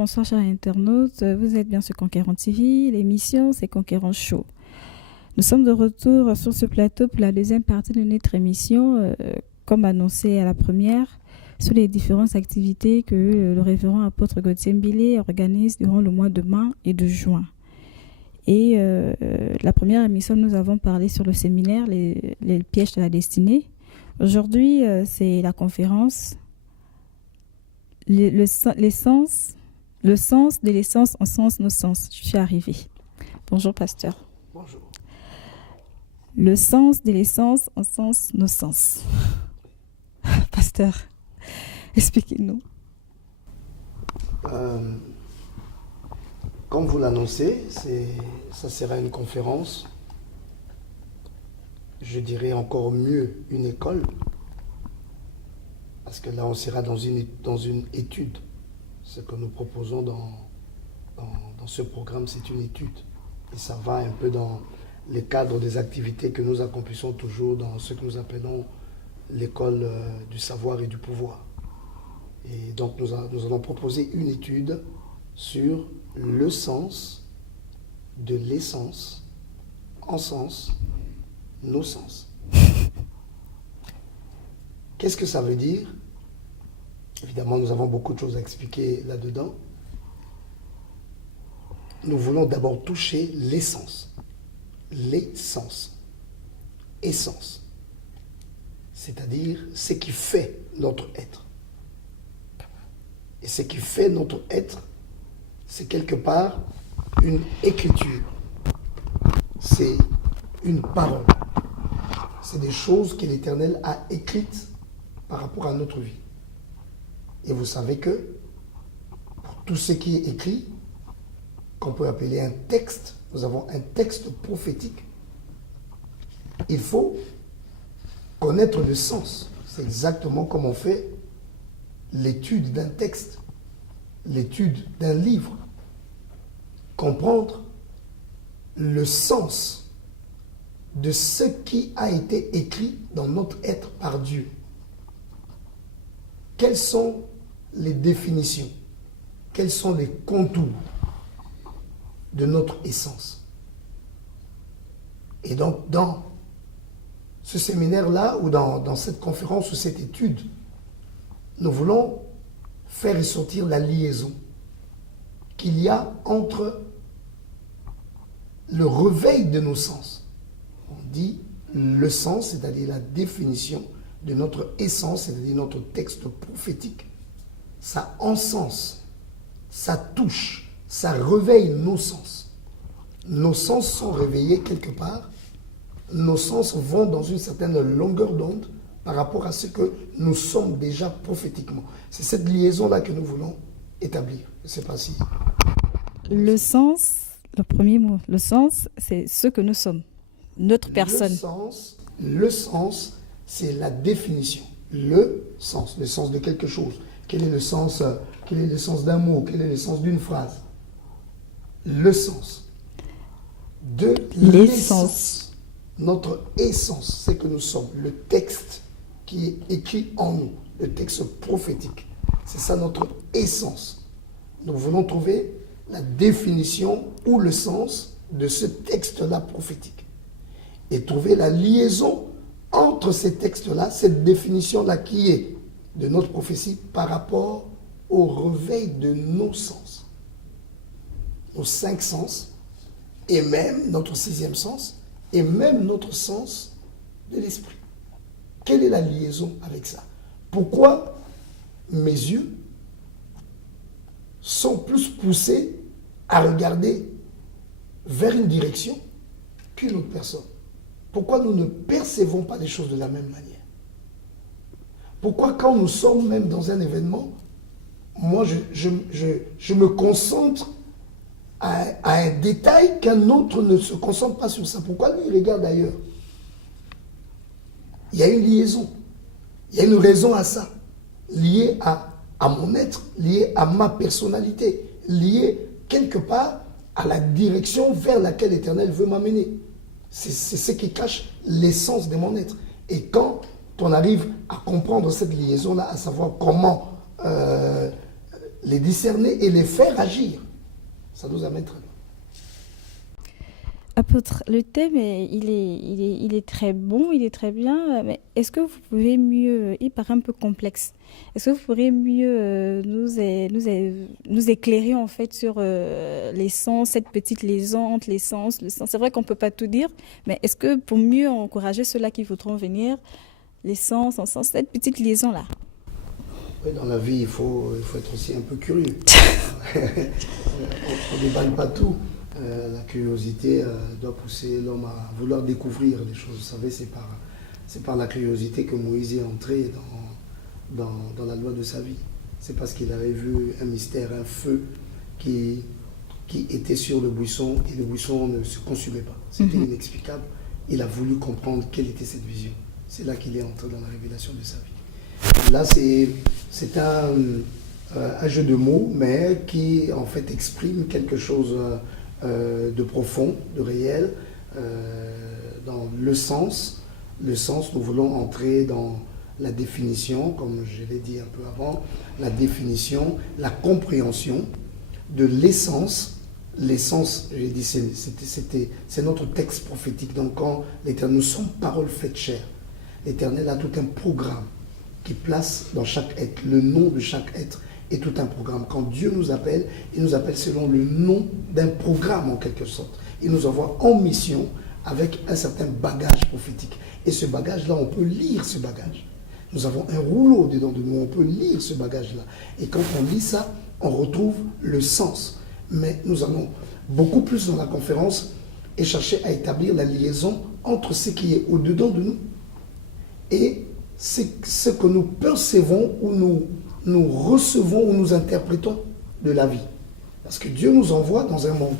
bonsoir chers internautes. Vous êtes bien sur Conquérant TV. L'émission, c'est Conquérant Show. Nous sommes de retour sur ce plateau pour la deuxième partie de notre émission, comme annoncé à la première, sur les différentes activités que le révérend apôtre Gauthier Mbilé organise durant le mois de mai et de juin. Et la première émission, nous avons parlé sur le séminaire, les pièges de la destinée. Aujourd'hui, c'est la conférence le sens de l'essence en sens nos sens. Je suis arrivée. Bonjour, pasteur. Bonjour. Le sens de l'essence en sens nos sens. Pasteur, expliquez-nous. Comme vous l'annoncez, ça sera une conférence, je dirais encore mieux une école, parce que là on sera dans une étude. Ce que nous proposons dans ce programme, c'est une étude. Et ça va un peu dans les cadres des activités que nous accomplissons toujours dans ce que nous appelons l'école du savoir et du pouvoir. Et donc nous allons proposer une étude sur le sens de l'essence en sens, nos sens. Qu'est-ce que ça veut dire? Évidemment, nous avons beaucoup de choses à expliquer là-dedans. Nous voulons d'abord toucher l'essence. L'essence. Essence. C'est-à-dire ce qui fait notre être. Et ce qui fait notre être, c'est quelque part une écriture. C'est une parole. C'est des choses que l'Éternel a écrites par rapport à notre vie. Et vous savez que pour tout ce qui est écrit, qu'on peut appeler un texte, nous avons un texte prophétique. Il faut connaître le sens. C'est exactement comme on fait l'étude d'un texte, l'étude d'un livre. Comprendre le sens de ce qui a été écrit dans notre être par Dieu. Quelles sont les définitions? Quels sont les contours de notre essence? Et donc, dans ce séminaire-là, ou dans cette conférence ou cette étude, nous voulons faire ressortir la liaison qu'il y a entre le réveil de nos sens. On dit le sens, c'est-à-dire la définition de notre essence, c'est-à-dire notre texte prophétique. Ça encense, ça touche, ça réveille nos sens. Nos sens sont réveillés quelque part. Nos sens vont dans une certaine longueur d'onde par rapport à ce que nous sommes déjà prophétiquement. C'est cette liaison-là que nous voulons établir. Je ne sais pas si... Le sens, le premier mot, le sens, c'est ce que nous sommes, notre personne. Le sens, c'est la définition. Le sens de quelque chose. Quel est le sens d'un mot? Quel est le sens d'une phrase? Le sens de l'essence. Notre essence, c'est que nous sommes. Le texte qui est écrit en nous, le texte prophétique. C'est ça notre essence. Nous voulons trouver la définition ou le sens de ce texte-là prophétique. Et trouver la liaison entre ces textes-là, cette définition-là qui est de notre prophétie par rapport au réveil de nos sens. Nos 5 sens, et même notre 6e sens, et même notre sens de l'esprit. Quelle est la liaison avec ça? Pourquoi mes yeux sont plus poussés à regarder vers une direction qu'une autre personne? Pourquoi nous ne percevons pas les choses de la même manière? Pourquoi quand nous sommes même dans un événement, moi je me concentre à un détail qu'un autre ne se concentre pas sur ça? Pourquoi lui il regarde ailleurs? Il y a une liaison. Il y a une raison à ça. Liée à mon être, liée à ma personnalité, liée quelque part à la direction vers laquelle l'Éternel veut m'amener. C'est ce qui cache l'essence de mon être. Et quand on arrive à comprendre cette liaison-là, à savoir comment les discerner et les faire agir. Ça nous amène très loin. Apôtre, le thème, il est très bon, il est très bien, mais est-ce que vous pouvez mieux, il paraît un peu complexe, est-ce que vous pourriez mieux nous éclairer en fait sur les sens, cette petite liaison entre les sens, le sens. C'est vrai qu'on ne peut pas tout dire, mais est-ce que pour mieux encourager ceux-là qui voudront venir, les sens, en sens, cette petite liaison-là? Oui, dans la vie, il faut être aussi un peu curieux. On ne déballe pas tout. La curiosité doit pousser l'homme à vouloir découvrir les choses. Vous savez, c'est par la curiosité que Moïse est entré dans la loi de sa vie. C'est parce qu'il avait vu un mystère, un feu qui était sur le buisson et le buisson ne se consumait pas. C'était inexplicable. Il a voulu comprendre quelle était cette vision. C'est là qu'il est entré dans la révélation de sa vie. Là, c'est un jeu de mots, mais qui en fait exprime quelque chose de profond, de réel, dans le sens. Le sens, nous voulons entrer dans la définition, comme je l'ai dit un peu avant, la définition, la compréhension de l'essence. L'essence, j'ai dit, c'est notre texte prophétique. Donc quand l'Éternel, nous sommes parole faite chair, l'Éternel a tout un programme qui place dans chaque être, le nom de chaque être est tout un programme. Quand Dieu nous appelle, il nous appelle selon le nom d'un programme en quelque sorte. Il nous envoie en mission avec un certain bagage prophétique. Et ce bagage-là, on peut lire ce bagage. Nous avons un rouleau dedans de nous, on peut lire ce bagage-là. Et quand on lit ça, on retrouve le sens. Mais nous allons beaucoup plus dans la conférence et chercher à établir la liaison entre ce qui est au-dedans de nous et ce que nous percevons ou nous recevons ou nous interprétons de la vie. Parce que Dieu nous envoie dans un monde.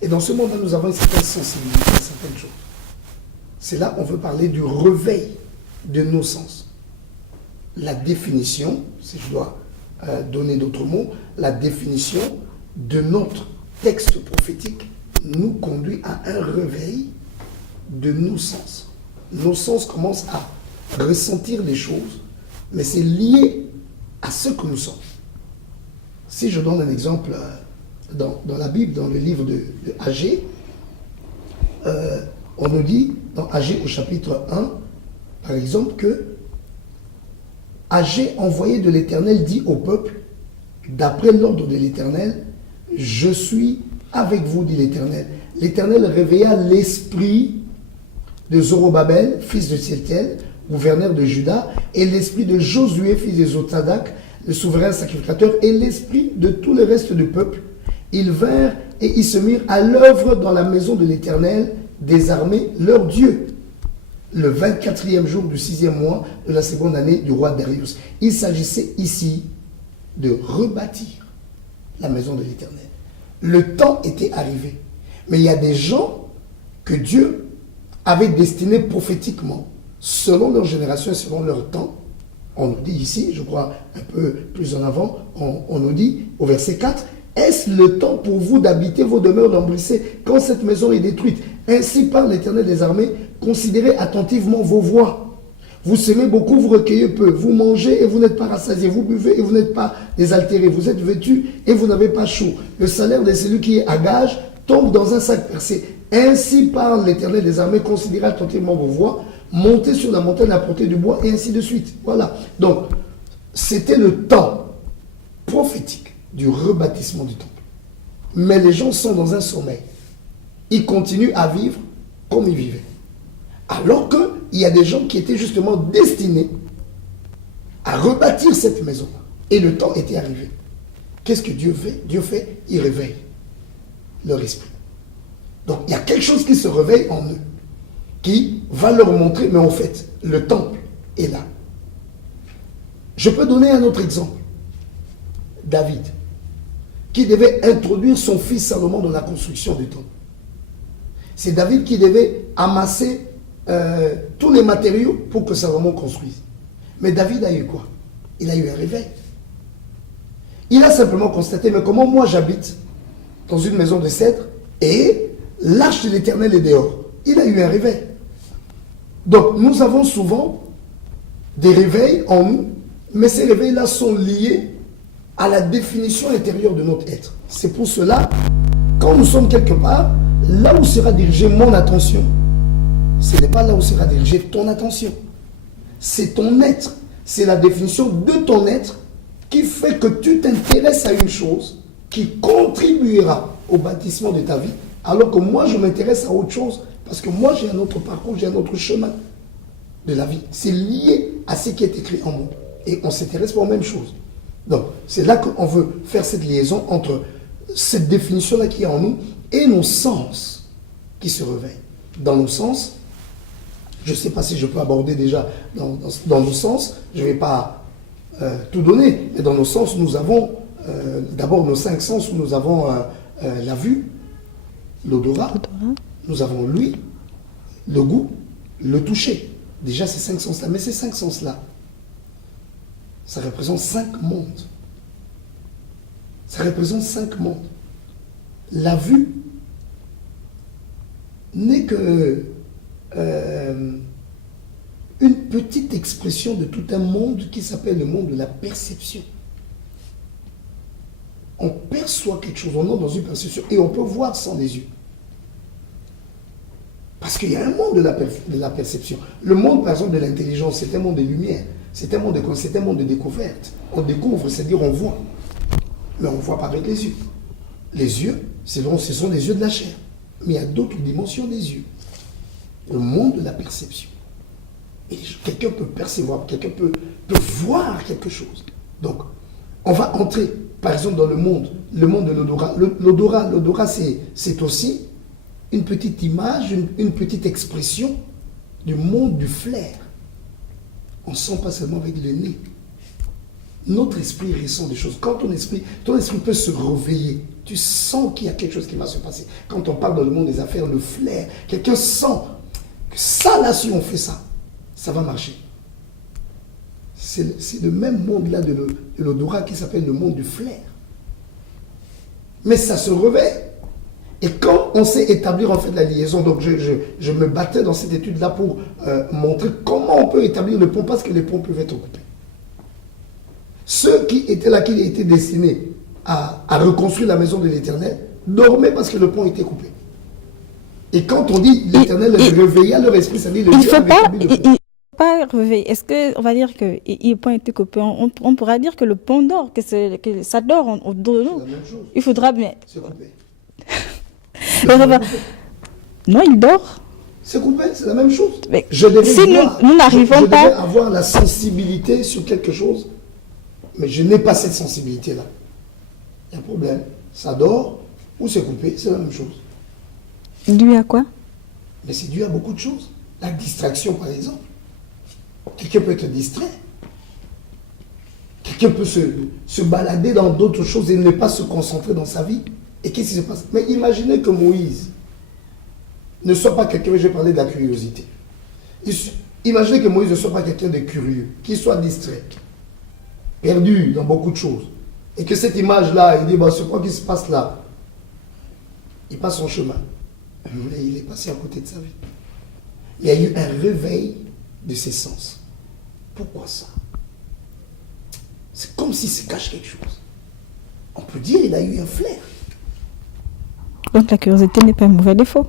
Et dans ce monde-là, nous avons une certaine sensibilité à certaines choses. C'est là qu'on veut parler du réveil de nos sens. La définition, si je dois donner d'autres mots, la définition de notre texte prophétique nous conduit à un réveil de nos sens. Nos sens commencent à ressentir les choses, mais c'est lié à ce que nous sommes. Si je donne un exemple dans la Bible, dans le livre de Agée, on nous dit dans Agée au chapitre 1, par exemple, que Agée, envoyé de l'Éternel, dit au peuple, d'après l'ordre de l'Éternel, je suis avec vous, dit l'Éternel. L'Éternel réveilla l'esprit de Zorobabel, fils de Séaltiel, gouverneur de Juda, et l'esprit de Josué, fils de Zotzadak, le souverain sacrificateur, et l'esprit de tout le reste du peuple. Ils vinrent et ils se mirent à l'œuvre dans la maison de l'Éternel des armées, leur Dieu, le 24e jour du 6e mois de la seconde année du roi Darius. Il s'agissait ici de rebâtir la maison de l'Éternel. Le temps était arrivé. Mais il y a des gens que Dieu avait destinés prophétiquement, selon leur génération et selon leur temps. On nous dit ici, je crois un peu plus en avant, on nous dit au verset 4, « Est-ce le temps pour vous d'habiter vos demeures lambrissées quand cette maison est détruite? Ainsi parle l'Éternel des armées, considérez attentivement vos voies. Vous semez beaucoup, vous recueillez peu. Vous mangez et vous n'êtes pas rassasiés. Vous buvez et vous n'êtes pas désaltérés. Vous êtes vêtus et vous n'avez pas chaud. Le salaire de celui qui est à gage tombe dans un sac percé. Ainsi parle l'Éternel des armées, considérez attentivement vos voies. Montez sur la montagne, apportez du bois et ainsi de suite. » Voilà. Donc, c'était le temps prophétique du rebâtissement du temple. Mais les gens sont dans un sommeil. Ils continuent à vivre comme ils vivaient. Alors qu'il y a des gens qui étaient justement destinés à rebâtir cette maison. Et le temps était arrivé. Qu'est-ce que Dieu fait? Dieu fait, il réveille leur esprit. Donc il y a quelque chose qui se réveille en eux, qui va leur montrer, mais en fait, le temple est là. Je peux donner un autre exemple. David, qui devait introduire son fils Salomon dans la construction du temple. C'est David qui devait amasser tous les matériaux pour que Salomon construise. Mais David a eu quoi? Il a eu un réveil. Il a simplement constaté, mais comment moi j'habite dans une maison de cèdre et l'arche de l'Éternel est dehors? Il a eu un réveil. Donc nous avons souvent des réveils en nous, mais ces réveils-là sont liés à la définition intérieure de notre être. C'est pour cela, quand nous sommes quelque part, là où sera dirigée mon attention, ce n'est pas là où sera dirigée ton attention. C'est ton être. C'est la définition de ton être qui fait que tu t'intéresses à une chose qui contribuera au bâtissement de ta vie, alors que moi, je m'intéresse à autre chose, parce que moi, j'ai un autre parcours, j'ai un autre chemin de la vie. C'est lié à ce qui est écrit en moi. Et on s'intéresse pas aux mêmes choses. Donc, c'est là qu'on veut faire cette liaison entre cette définition-là qui est en nous et nos sens qui se réveillent. Dans nos sens, je ne sais pas si je peux aborder déjà dans nos sens, je ne vais pas tout donner, mais dans nos sens, nous avons d'abord nos 5 sens, où nous avons la vue, l'odorat, nous avons l'ouïe, le goût, le toucher. Déjà ces 5 sens-là, mais ces 5 sens-là, ça représente 5 mondes. Ça représente 5 mondes. La vue n'est que une petite expression de tout un monde qui s'appelle le monde de la perception. On perçoit quelque chose, on entre dans une perception et on peut voir sans les yeux. Parce qu'il y a un monde de la perception. Le monde, par exemple, de l'intelligence, c'est un monde de lumière, c'est un monde de découverte. On découvre, c'est-à-dire on voit. Mais on ne voit pas avec les yeux. Les yeux, ce sont les yeux de la chair. Mais il y a d'autres dimensions des yeux. Le monde de la perception. Et quelqu'un peut percevoir, quelqu'un peut voir quelque chose. Donc, on va entrer, par exemple, dans le monde de l'odorat. L'odorat, c'est aussi une petite image, une petite expression du monde du flair. On ne sent pas seulement avec le nez. Notre esprit ressent des choses. Quand ton esprit peut se réveiller, tu sens qu'il y a quelque chose qui va se passer. Quand on parle dans le monde des affaires, le flair, quelqu'un sent que ça, là, si on fait ça, ça va marcher. C'est le même monde-là de l'odorat qui s'appelle le monde du flair. Mais ça se réveille. Et quand on sait établir en fait la liaison, donc je me battais dans cette étude-là pour montrer comment on peut établir le pont, parce que les ponts peuvent être coupés. Ceux qui étaient là, qui étaient destinés à reconstruire la maison de l'Éternel, dormaient parce que le pont était coupé. Et quand on dit l'Éternel réveilla leur esprit, ça veut dire le Dieu avait établi le pont. Pas réveiller. Est-ce qu'on va dire que le pont a été coupé? On pourra dire que le pont dort, que ça dort au dos de nous. C'est la même chose. Il faudra... Mais... C'est coupé. Non, il dort. C'est coupé, c'est la même chose. Mais si nous n'arrivons pas... Je devais avoir la sensibilité sur quelque chose, mais je n'ai pas cette sensibilité-là. Il y a un problème. Ça dort ou c'est coupé, c'est la même chose. Dû à quoi? Mais c'est dû à beaucoup de choses. La distraction, par exemple. Quelqu'un peut être distrait. Quelqu'un peut se balader dans d'autres choses et ne pas se concentrer dans sa vie. Et qu'est-ce qui se passe? Mais imaginez que Moïse ne soit pas quelqu'un, je vais parler de la curiosité. Imaginez que Moïse ne soit pas quelqu'un de curieux, qu'il soit distrait, perdu dans beaucoup de choses. Et que cette image-là, il dit, bah, c'est quoi qui se passe là? Il passe son chemin. Mais il est passé à côté de sa vie. Il y a eu un réveil de ses sens. Pourquoi ça? C'est comme s'il se cache quelque chose. On peut dire qu'il a eu un flair. Donc la curiosité n'est pas un mauvais défaut.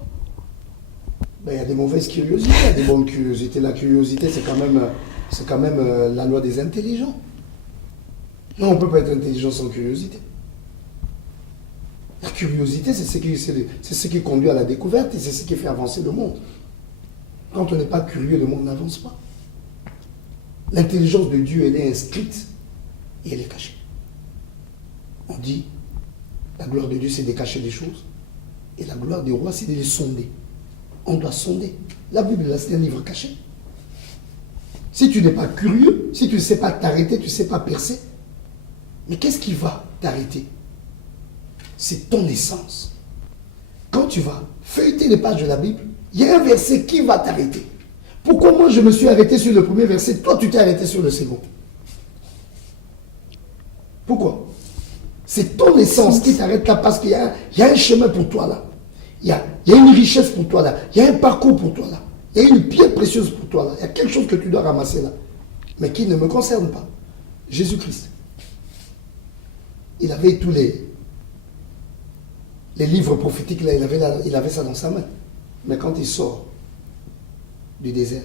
Ben, il y a des mauvaises curiosités, il y a des bonnes curiosités. La curiosité, c'est quand même la loi des intelligents. Non, on ne peut pas être intelligent sans curiosité. La curiosité, c'est ce qui conduit à la découverte et c'est ce qui fait avancer le monde. Quand on n'est pas curieux, le monde n'avance pas. L'intelligence de Dieu, elle est inscrite et elle est cachée. On dit, la gloire de Dieu, c'est de cacher des choses. Et la gloire des rois, c'est de les sonder. On doit sonder. La Bible, là, c'est un livre caché. Si tu n'es pas curieux, si tu ne sais pas t'arrêter, tu ne sais pas percer, mais qu'est-ce qui va t'arrêter? C'est ton essence. Quand tu vas feuilleter les pages de la Bible, il y a un verset qui va t'arrêter. Pourquoi moi je me suis arrêté sur le premier verset, toi tu t'es arrêté sur le second? Pourquoi? C'est ton essence qui t'arrête là parce qu'il y a un chemin pour toi là. Il y a une richesse pour toi là. Il y a un parcours pour toi là. Il y a une pierre précieuse pour toi là. Il y a quelque chose que tu dois ramasser là. Mais qui ne me concerne pas. Jésus-Christ. il avait tous les livres prophétiques, là, il avait ça dans sa main. Mais quand il sort du désert,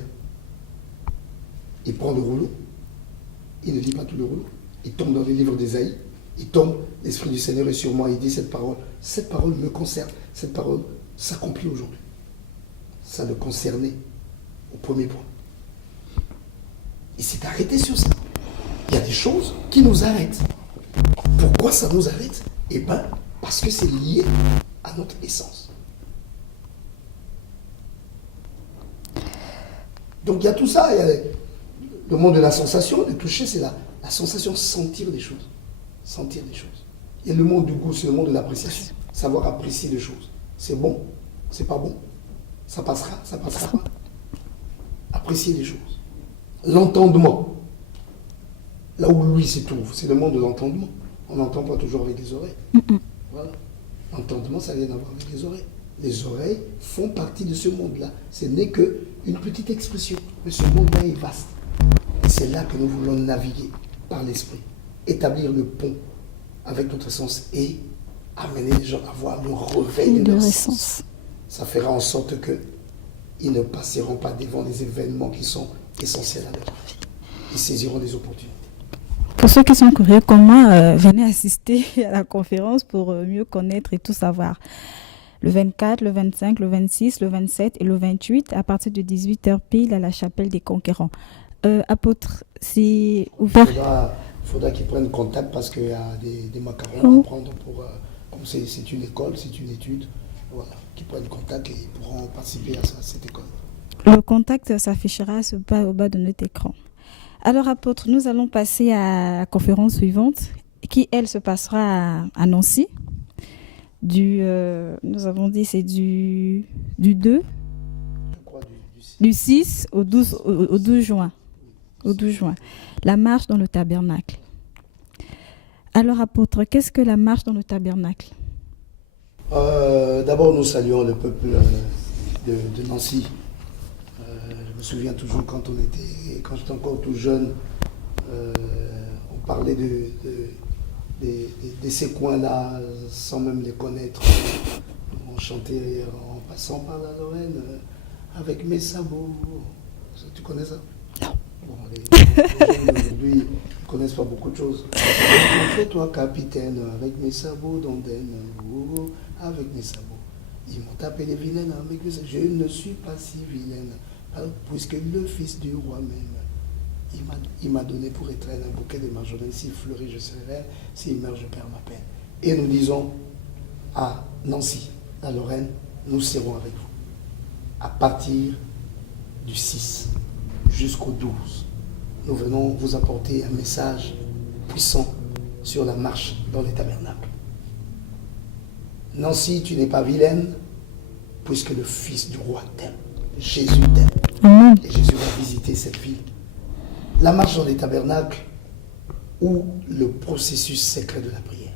il prend le rouleau, il ne lit pas tout le rouleau, il tombe dans les livres d'Ésaïe, il tombe, l'Esprit du Seigneur est sur moi, il dit cette parole me concerne, cette parole s'accomplit aujourd'hui. Ça le concernait au premier point. Il s'est arrêté sur ça. Il y a des choses qui nous arrêtent. Pourquoi ça nous arrête? Eh bien, parce que c'est lié à notre essence. Donc il y a tout ça, il y a le monde de la sensation, de toucher, c'est la sensation de sentir des choses. Sentir des choses. Il y a le monde du goût, c'est le monde de l'appréciation. Savoir apprécier les choses. C'est bon, c'est pas bon. Ça passera pas. Apprécier les choses. L'entendement. Là où lui se trouve, c'est le monde de l'entendement. On n'entend pas toujours avec les oreilles. Voilà. L'entendement, ça vient d'avoir avec les oreilles. Les oreilles font partie de ce monde-là. Ce n'est qu'une petite expression. Mais ce monde-là est vaste. Et c'est là que nous voulons naviguer par l'esprit. Établir le pont avec notre sens et amener les gens à voir le réveil de leur sens. Ça fera en sorte qu'ils ne passeront pas devant les événements qui sont essentiels à leur vie. Ils saisiront des opportunités. Pour ceux qui sont curieux, comment venez assister à la conférence pour mieux connaître et tout savoir? Le 24, le 25, le 26, le 27 et le 28, à partir de 18h pile à la chapelle des Conquérants. Apôtre, c'est ouvert. Il faudra qu'ils prennent contact parce qu'il y a des macarons à prendre pour. Comme c'est une école, c'est une étude, voilà, qu'ils prennent contact et ils pourront participer à cette école. Le contact s'affichera au bas de notre écran. Alors, apôtre, nous allons passer à la conférence suivante, qui, elle, se passera à Nancy. Nous avons dit c'est du 2, je crois du 6 au 12 juin. Au 12 juin. La marche dans le tabernacle. Alors, apôtre, qu'est-ce que la marche dans le tabernacle? D'abord, nous saluons le peuple de Nancy. Je me souviens toujours quand j'étais encore tout jeune, on parlait de ces coins-là sans même les connaître. On chantait en passant par la Lorraine avec mes sabots. Tu connais ça? Non. Bon, les jeunes d'aujourd'hui ne connaissent pas beaucoup de choses. Fais-toi capitaine avec mes sabots d'Ondaine, avec mes sabots. Ils m'ont tapé les vilaines avec mes sabots. Je ne suis pas si vilaine, puisque le fils du roi même, il m'a donné pour étreindre un bouquet de marjolaine. S'il fleurit, je serai, s'il meurt, je perds ma peine. Et nous disons à Nancy, la Lorraine, nous serons avec vous. À partir du 6 jusqu'au 12, nous venons vous apporter un message puissant sur la marche dans les tabernacles. Nancy, tu n'es pas vilaine, puisque le Fils du roi t'aime. Jésus t'aime. Et Jésus va visiter cette ville. La marche dans les tabernacles ou le processus secret de la prière.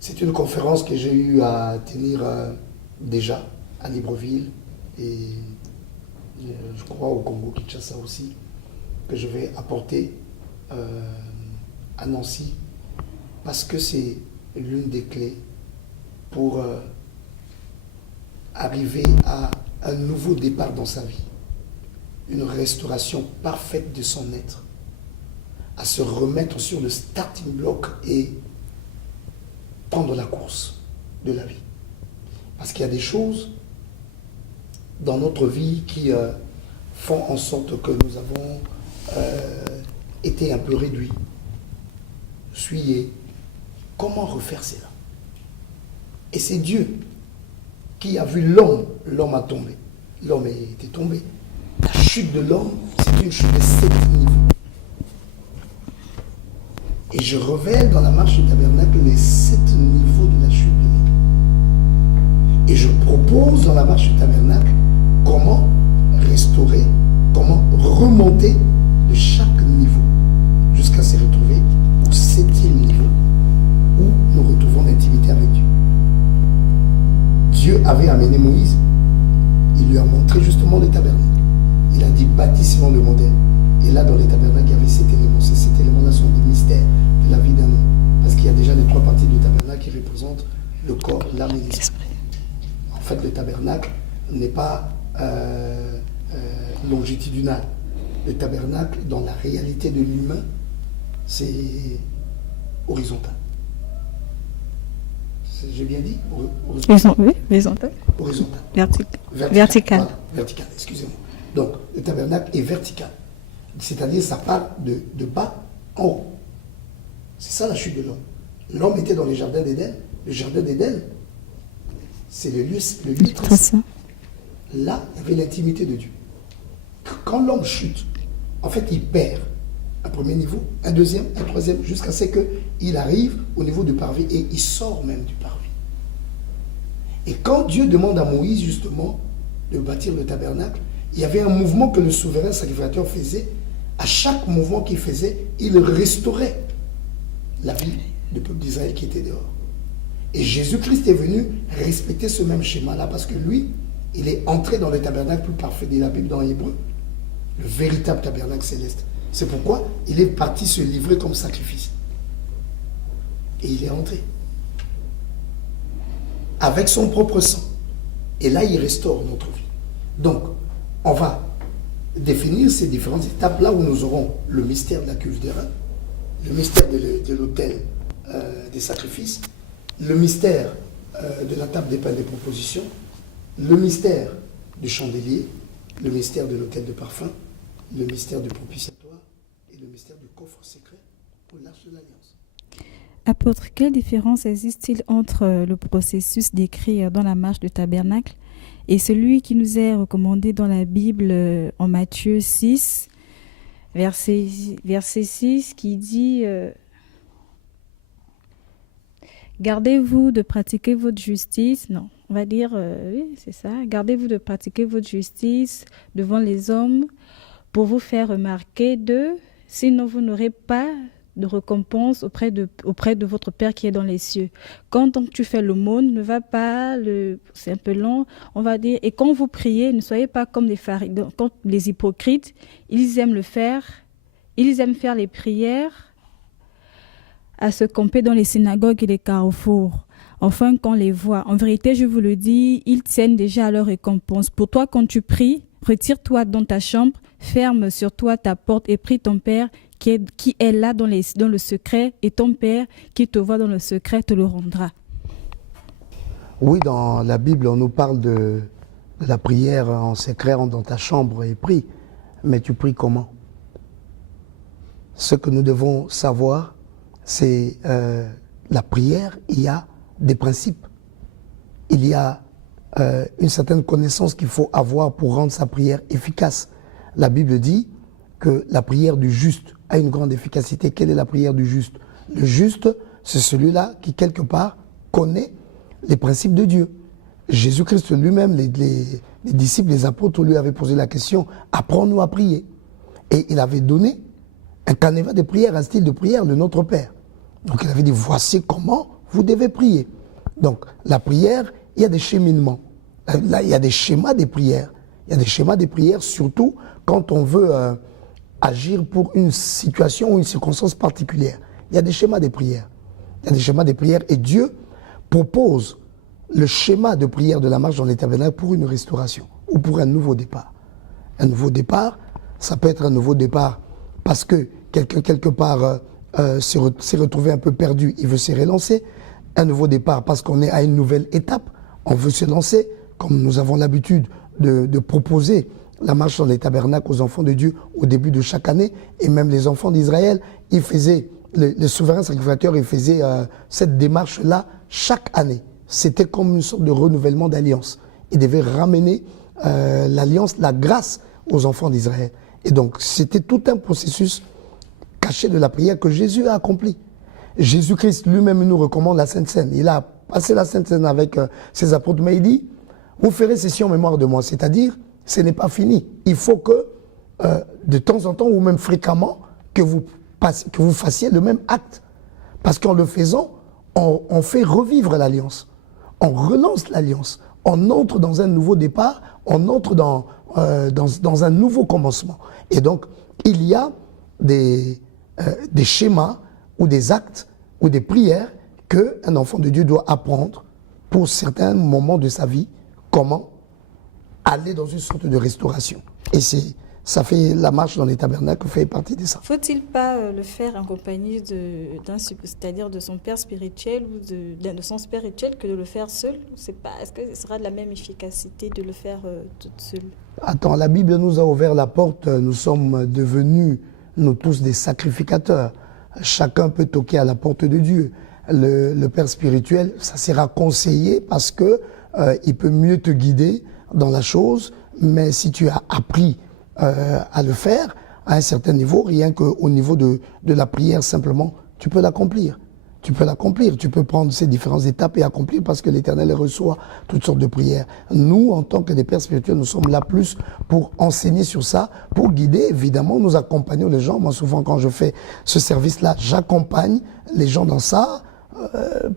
C'est une conférence que j'ai eu à tenir déjà à Libreville et je crois au Congo-Kinshasa aussi, que je vais apporter à Nancy parce que c'est l'une des clés pour arriver à un nouveau départ dans sa vie, une restauration parfaite de son être, à se remettre sur le starting block et prendre la course de la vie. Parce qu'il y a des choses dans notre vie qui font en sorte que nous avons été un peu réduits, souillés. Comment refaire cela? Et c'est Dieu qui a vu l'homme a tombé. L'homme était tombé. La chute de l'homme, c'est une chute de 7 niveaux. Et je révèle dans la marche du tabernacle les 7 niveaux de la chute de l'homme. Et je propose dans la marche du tabernacle comment restaurer, comment remonter de chaque niveau jusqu'à se retrouver au 7e niveau où nous retrouvons l'intimité avec Dieu. Dieu avait amené Moïse, il lui a montré justement les tabernacles. Il a dit bâtis selon le modèle. Et là, dans les tabernacles, il y avait cet élément. Ces 7 éléments-là sont des mystères la vie d'un homme. Parce qu'il y a déjà les 3 parties du tabernacle qui représentent le corps, l'âme et l'esprit. En fait, le tabernacle n'est pas longitudinal. Le tabernacle, dans la réalité de l'humain, c'est horizontal. J'ai bien dit Oui, horizontal. Horizontal. Vertical. Voilà, vertical, excusez-moi. Donc, le tabernacle est vertical. C'est-à-dire, ça part de bas en haut. C'est ça la chute de l'homme. L'homme était dans le jardin d'Éden. Le jardin d'Éden, c'est le lieu très saint. Là, il y avait l'intimité de Dieu. Quand l'homme chute, en fait, il perd un premier niveau, un deuxième, un troisième, jusqu'à ce qu'il arrive au niveau du parvis et il sort même du parvis. Et quand Dieu demande à Moïse, justement, de bâtir le tabernacle, il y avait un mouvement que le souverain sacrificateur faisait. À chaque mouvement qu'il faisait, il restaurait la vie du peuple d'Israël qui était dehors. Et Jésus-Christ est venu respecter ce même schéma-là parce que lui, il est entré dans le tabernacle plus parfait de la Bible dans l'hébreu, le véritable tabernacle céleste. C'est pourquoi il est parti se livrer comme sacrifice. Et il est entré. Avec son propre sang. Et là, il restaure notre vie. Donc, on va définir ces différentes étapes là où nous aurons le mystère de la cuve d'airain, le mystère de l'autel des sacrifices, le mystère de la table des pains des propositions, le mystère du chandelier, le mystère de l'autel de parfum, le mystère du propitiatoire et le mystère du coffre secret ou l'arche de l'alliance. Apôtre, quelle différence existe-t-il entre le processus décrit dans la marche du tabernacle et celui qui nous est recommandé dans la Bible en Matthieu 6, verset 6, qui dit gardez-vous de pratiquer votre justice. Non, on va dire, oui, c'est ça. Gardez-vous de pratiquer votre justice devant les hommes pour vous faire remarquer d'eux, sinon vous n'aurez pas de récompense auprès de votre Père qui est dans les cieux. Quand donc tu fais l'aumône, ne va pas, c'est un peu long, on va dire, et quand vous priez, ne soyez pas comme les hypocrites, ils aiment faire les prières à se camper dans les synagogues et les carrefours, enfin qu'on les voit. En vérité, je vous le dis, ils tiennent déjà à leur récompense. Pour toi, quand tu pries, retire-toi dans ta chambre, ferme sur toi ta porte et prie ton Père qui est là dans le secret, et ton Père qui te voit dans le secret te le rendra. Oui, dans la Bible, on nous parle de la prière en secret, rentre dans ta chambre et prie. Mais tu pries comment? Ce que nous devons savoir, c'est la prière, il y a des principes. Il y a une certaine connaissance qu'il faut avoir pour rendre sa prière efficace. La Bible dit que la prière du juste a une grande efficacité. Quelle est la prière du juste? Le juste, c'est celui-là qui, quelque part, connaît les principes de Dieu. Jésus-Christ lui-même, les disciples, les apôtres lui avaient posé la question « Apprends-nous à prier ». Et il avait donné un canevas de prière, un style de prière de notre Père. Donc il avait dit « Voici comment vous devez prier ». Donc la prière, il y a des cheminements. Là, il y a des schémas des prières. Il y a des schémas des prières, surtout quand on veut agir pour une situation ou une circonstance particulière. Il y a des schémas des prières. Il y a des schémas des prières et Dieu propose le schéma de prière de la marche dans les tabernacles pour une restauration ou pour un nouveau départ. Un nouveau départ, ça peut être un nouveau départ parce que quelqu'un quelque part s'est retrouvé un peu perdu, il veut se relancer. Un nouveau départ parce qu'on est à une nouvelle étape, on veut se lancer, comme nous avons l'habitude de proposer la marche dans les tabernacles aux enfants de Dieu au début de chaque année, et même les enfants d'Israël, ils faisaient, le souverain sacrificateur, il faisait cette démarche-là chaque année. C'était comme une sorte de renouvellement d'alliance. Il devait ramener l'alliance, la grâce aux enfants d'Israël. Et donc, c'était tout un processus caché de la prière que Jésus a accompli. Jésus-Christ lui-même nous recommande la Sainte Seine. Il a passé la Sainte Seine avec ses apôtres, mais il dit, vous ferez ceci en mémoire de moi. C'est-à-dire, ce n'est pas fini. Il faut que, de temps en temps, ou même fréquemment, que vous fassiez le même acte. Parce qu'en le faisant, on fait revivre l'alliance. On relance l'alliance. On entre dans un nouveau départ, on entre dans un nouveau commencement. Et donc, il y a des schémas ou des actes ou des prières qu'un enfant de Dieu doit apprendre pour certains moments de sa vie, comment aller dans une sorte de restauration. Et ça fait la marche dans les tabernacles fait partie de ça. Faut-il pas le faire en compagnie c'est-à-dire de son père spirituel ou de son père spirituel que de le faire seul? Est-ce que ce sera de la même efficacité de le faire toute seule? Attends, la Bible nous a ouvert la porte, nous sommes devenus, nous tous, des sacrificateurs. Chacun peut toquer à la porte de Dieu. Le père spirituel, ça sera conseillé parce que il peut mieux te guider dans la chose, mais si tu as appris à le faire à un certain niveau, rien qu'au niveau de la prière simplement, tu peux l'accomplir. Tu peux l'accomplir, tu peux prendre ces différentes étapes et accomplir parce que l'Éternel reçoit toutes sortes de prières. Nous, en tant que des pères spirituels, nous sommes là plus pour enseigner sur ça, pour guider. Évidemment, nous accompagnons les gens. Moi, souvent, quand je fais ce service-là, j'accompagne les gens dans ça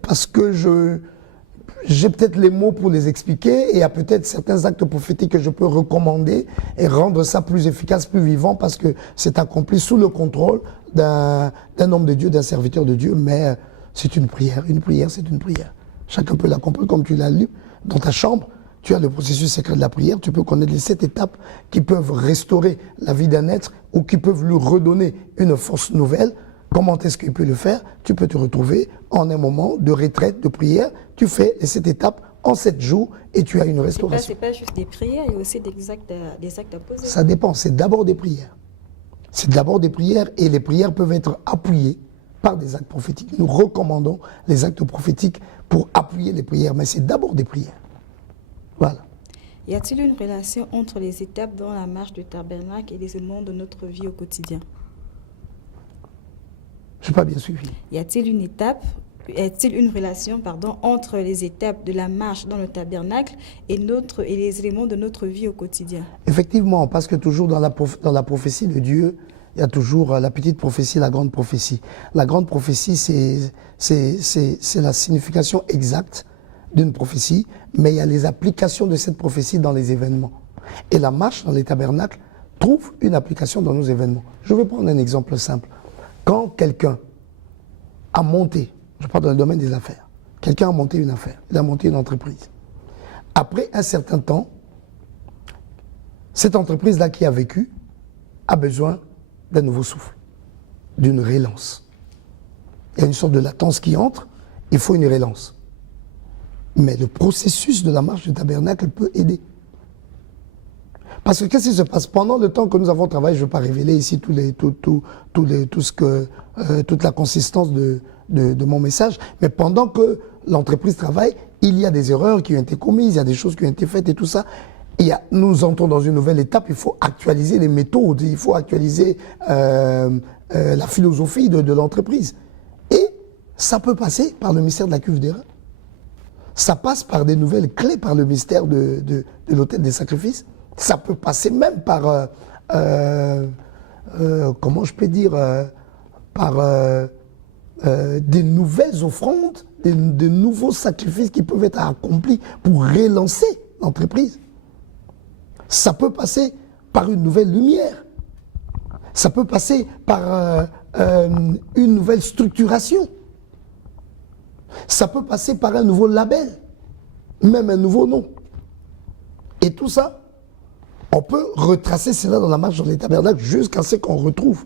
parce que j'ai peut-être les mots pour les expliquer et il y a peut-être certains actes prophétiques que je peux recommander et rendre ça plus efficace, plus vivant parce que c'est accompli sous le contrôle d'un homme de Dieu, d'un serviteur de Dieu, mais c'est une prière. Une prière, c'est une prière. Chacun peut l'accomplir comme tu l'as lu dans ta chambre. Tu as le processus secret de la prière, tu peux connaître les 7 étapes qui peuvent restaurer la vie d'un être ou qui peuvent lui redonner une force nouvelle. Comment est-ce qu'il peut le faire? Tu peux te retrouver en un moment de retraite, de prière. Tu fais les 7 étapes en 7 jours et tu as une restauration. C'est pas juste des prières, il y a aussi des actes à poser. Ça dépend, c'est d'abord des prières. C'est d'abord des prières et les prières peuvent être appuyées par des actes prophétiques. Nous recommandons les actes prophétiques pour appuyer les prières, mais c'est d'abord des prières. Voilà. Y a-t-il une relation entre les étapes dans la marche du tabernacle et les éléments de notre vie au quotidien? Je n'ai pas bien suivi. Y a-t-il une relation entre les étapes de la marche dans le tabernacle et les éléments de notre vie au quotidien? Effectivement, parce que toujours dans la prophétie de Dieu, il y a toujours la petite prophétie, la grande prophétie. La grande prophétie, c'est la signification exacte d'une prophétie, mais il y a les applications de cette prophétie dans les événements. Et la marche dans les tabernacles trouve une application dans nos événements. Je vais prendre un exemple simple. Quand quelqu'un a monté, je parle dans le domaine des affaires, quelqu'un a monté une affaire, il a monté une entreprise. Après un certain temps, cette entreprise-là qui a vécu a besoin d'un nouveau souffle, d'une relance. Il y a une sorte de latence qui entre, il faut une relance. Mais le processus de la marche du tabernacle peut aider. Parce que qu'est-ce qui se passe pendant le temps que nous avons travaillé? Je ne vais pas révéler ici toute la consistance de mon message, mais pendant que l'entreprise travaille, il y a des erreurs qui ont été commises, il y a des choses qui ont été faites et tout ça. Nous entrons dans une nouvelle étape, il faut actualiser les méthodes, il faut actualiser la philosophie de l'entreprise. Et ça peut passer par le mystère de la cuve d'airain. Ça passe par des nouvelles clés, par le mystère de l'autel des sacrifices. Ça peut passer même par, comment je peux dire, par des nouvelles offrandes, de nouveaux sacrifices qui peuvent être accomplis pour relancer l'entreprise. Ça peut passer par une nouvelle lumière. Ça peut passer par une nouvelle structuration. Ça peut passer par un nouveau label, même un nouveau nom. Et tout ça, on peut retracer cela dans la marche dans les tabernacles jusqu'à ce qu'on retrouve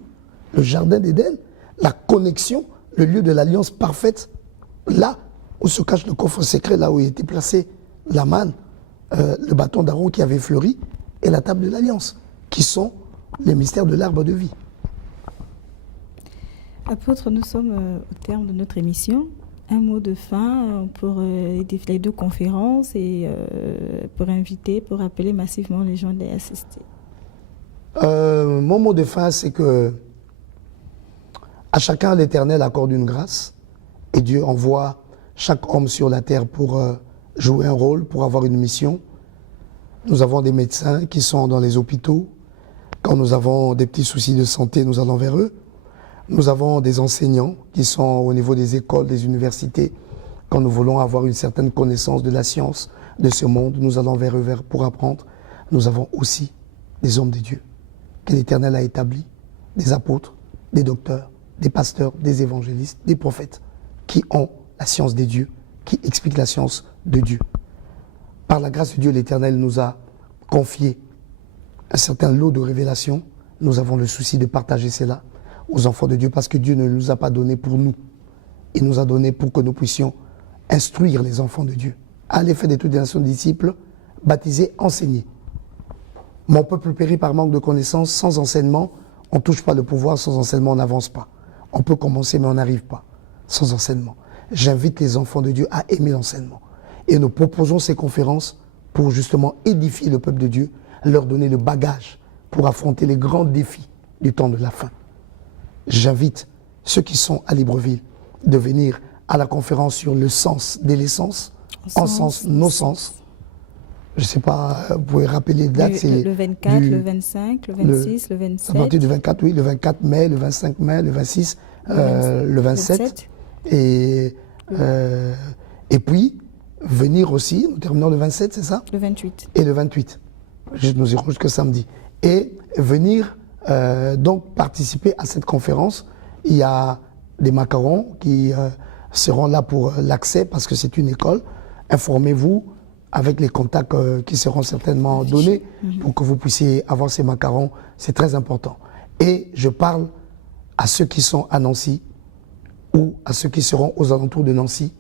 le jardin d'Éden, la connexion, le lieu de l'alliance parfaite, là où se cache le coffre secret, là où il était placé la manne, le bâton d'Aaron qui avait fleuri, et la table de l'alliance, qui sont les mystères de l'arbre de vie. Apôtre, nous sommes au terme de notre émission. Un mot de fin pour les 2 conférences et pour inviter, pour appeler massivement les gens à y assister. Mon mot de fin, c'est que à chacun l'Éternel accorde une grâce et Dieu envoie chaque homme sur la terre pour jouer un rôle, pour avoir une mission. Nous avons des médecins qui sont dans les hôpitaux. Quand nous avons des petits soucis de santé, nous allons vers eux. Nous avons des enseignants qui sont au niveau des écoles, des universités. Quand nous voulons avoir une certaine connaissance de la science, de ce monde, nous allons vers eux pour apprendre. Nous avons aussi des hommes de Dieu que l'Éternel a établis, des apôtres, des docteurs, des pasteurs, des évangélistes, des prophètes qui ont la science des dieux, qui expliquent la science de Dieu. Par la grâce de Dieu, l'Éternel nous a confié un certain lot de révélations. Nous avons le souci de partager cela aux enfants de Dieu parce que Dieu ne nous a pas donné pour nous. Il nous a donné pour que nous puissions instruire les enfants de Dieu. Allez faire de toutes les nations de disciples, baptiser, enseigner. Mon peuple périt par manque de connaissances. Sans enseignement, on ne touche pas le pouvoir. Sans enseignement, on n'avance pas. On peut commencer, mais on n'arrive pas. Sans enseignement. J'invite les enfants de Dieu à aimer l'enseignement. Et nous proposons ces conférences pour justement édifier le peuple de Dieu, leur donner le bagage pour affronter les grands défis du temps de la fin. J'invite ceux qui sont à Libreville de venir à la conférence sur le sens de l'essence, en sens, nos sens. Je ne sais pas, vous pouvez rappeler les dates. Le 24, le 25, le 26, le 27. À partir du 24, oui, le 24 mai, le 25 mai, le 26, le 27. Et puis, venir aussi, nous terminons le 27, c'est ça? Le 28. Et le 28. Nous irons jusqu'à samedi. Et venir donc participer à cette conférence. Il y a des macarons qui seront là pour l'accès parce que c'est une école. Informez-vous avec les contacts qui seront certainement donnés pour que vous puissiez avoir ces macarons. C'est très important. Et je parle à ceux qui sont à Nancy ou à ceux qui seront aux alentours de Nancy.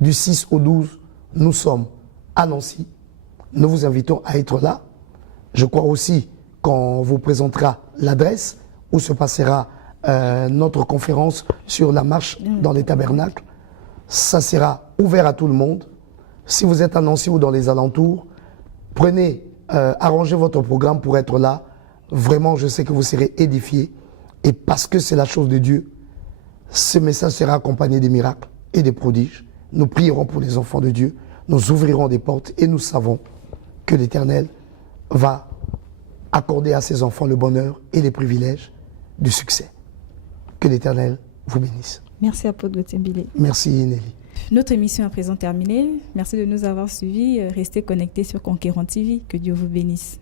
Du 6 au 12, nous sommes à Nancy. Nous vous invitons à être là. Je crois aussi qu'on vous présentera l'adresse où se passera notre conférence sur la marche dans les tabernacles. Ça sera ouvert à tout le monde. Si vous êtes à Nancy ou dans les alentours, prenez, arrangez votre programme pour être là. Vraiment, je sais que vous serez édifiés. Et parce que c'est la chose de Dieu, ce message sera accompagné des miracles et des prodiges. Nous prierons pour les enfants de Dieu. Nous ouvrirons des portes et nous savons que l'Éternel va accorder à ses enfants le bonheur et les privilèges du succès. Que l'Éternel vous bénisse. Merci, apôtre Gauthier Mbilé. Merci, Nelly. Notre émission est à présent terminée. Merci de nous avoir suivis. Restez connectés sur Conquérant TV. Que Dieu vous bénisse.